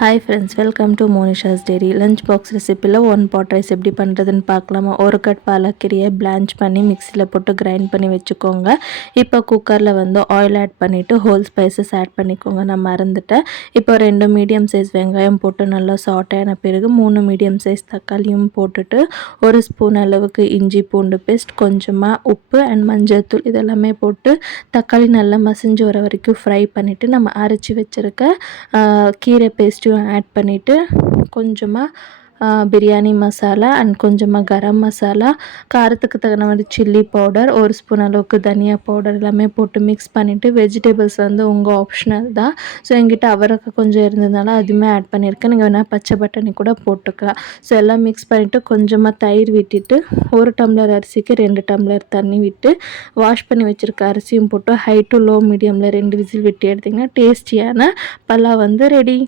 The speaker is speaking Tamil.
Hi friends, welcome to Monisha's dairy. Lunch box ரெசிப்பியில் ஒன் பாட் ரைஸ் எப்படி பண்ணுறதுன்னு பார்க்கலாமா. ஒரு கட் பாலக்கீரையை பிளான்ச் பண்ணி மிக்சியில் போட்டு கிரைண்ட் பண்ணி வச்சுக்கோங்க. இப்போ குக்கரில் வந்து ஆயில் ஆட் பண்ணிவிட்டு ஹோல் ஸ்பைசஸ் ஆட் பண்ணிக்கோங்க. நான் மறந்துட்டேன். இப்போ 2 மீடியம் சைஸ் வெங்காயம் போட்டு நல்லா சாட் ஆன பிறகு 3 மீடியம் சைஸ் தக்காளியும் போட்டுட்டு 1 ஸ்பூன் அளவுக்கு இஞ்சி பூண்டு பேஸ்ட், கொஞ்சமாக உப்பு அண்ட் மஞ்சள் தூள் இதெல்லாமே போட்டு தக்காளி நல்லா மசிஞ்சு வர வரைக்கும் ஃப்ரை பண்ணிவிட்டு நம்ம அரைச்சி வச்சுருக்க கீரை பேஸ்ட்டும் ஆட் பண்ணிவிட்டு கொஞ்சமாக பிரியாணி மசாலா அண்ட் கொஞ்சமாக கரம் மசாலா, காரத்துக்கு தகுந்த மாதிரி சில்லி பவுடர், 1 ஸ்பூன் அளவுக்கு தனியா பவுடர் எல்லாமே போட்டு மிக்ஸ் பண்ணிவிட்டு வெஜிடபிள்ஸ் வந்து உங்கள் ஆப்ஷனல் தான். ஸோ என்கிட்ட அவரைக்காய் கொஞ்சம் இருந்ததுனால அதுவுமே ஆட் பண்ணியிருக்கேன். நீங்கள் வேணால் பச்சை பட்டாணி கூட போட்டுக்கலாம். ஸோ எல்லாம் மிக்ஸ் பண்ணிவிட்டு கொஞ்சமாக தயிர் விட்டுட்டு 1 டம்ளர் அரிசிக்கு 2 டம்ளர் தண்ணி விட்டு வாஷ் பண்ணி வச்சுருக்க அரிசியும் போட்டு ஹை டு லோ மீடியமில் 2 விசில் விட்டு எடுத்திங்கன்னா டேஸ்டியான பலாவ் வந்து ரெடி.